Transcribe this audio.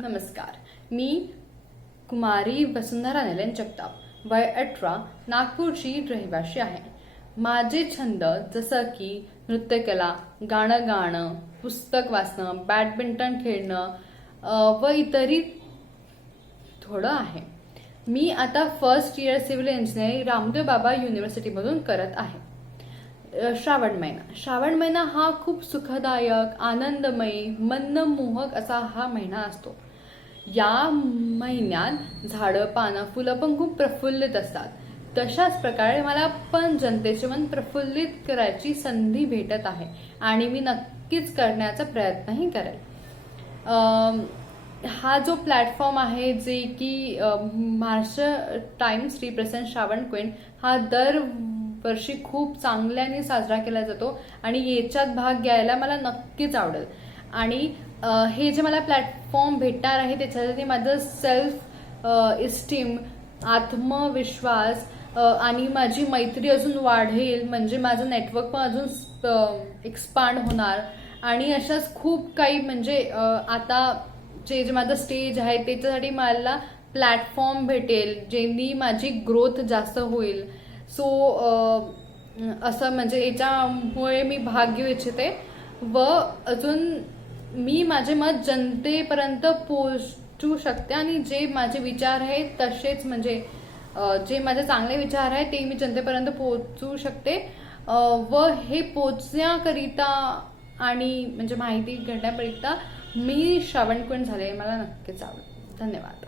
नमस्कार. मी कुमारी वसुंधरा निलेन जगताप, वय 18, नागपूरची रहिवाशी आहे. माझे छंद जसं की नृत्यकला, गाणं गाणं, पुस्तक वाचणं, बॅडमिंटन खेळणं व इतरही थोडं आहे. मी आता first year civil engineering Ramdev Baba युनिव्हर्सिटीमधून करत आहे. श्रावण महिना हा खूप सुखदायक, आनंदमयी, मनमोहक असा हा महिना असतो. या महिन्यात झाडं, पानं, फुलं पण खूप प्रफुल्लित असतात. तशाच प्रकारे मला पण जनतेचे मन प्रफुल्लित करायची संधी भेटत आहे आणि मी नक्कीच करण्याचा प्रयत्नही करेल. हा जो प्लॅटफॉर्म आहे जे की Maharashtra times represent Shravan queen हा दरवर्षी खूप चांगल्याने साजरा केला जातो आणि याच्यात भाग घ्यायला मला नक्कीच आवडेल. आणि हे जे मला प्लॅटफॉर्म भेटणार आहे त्याच्यासाठी माझं सेल्फ इस्टीम, आत्मविश्वास आणि माझी मैत्री अजून वाढेल, म्हणजे माझं नेटवर्क पण अजून एक्सपांड होणार. आणि अशाच खूप काही म्हणजे आता जे माझं स्टेज आहे त्याच्यासाठी मला प्लॅटफॉर्म भेटेल ज्यांनी माझी ग्रोथ जास्त होईल. सो असं म्हणजे याच्यामुळे मी भाग घेऊ इच्छिते व अजून मी माझे मत जनतेपर्यंत पोहोचू शकते आणि जे माझे विचार आहेत तसेच म्हणजे जे माझे चांगले विचार आहेत ते मी जनतेपर्यंत पोहोचू शकते व हे पोचण्याकरिता आणि म्हणजे माहिती घेण्याकरिता मी श्रावण क्वीन झाले मला नक्कीच आवडेल. धन्यवाद.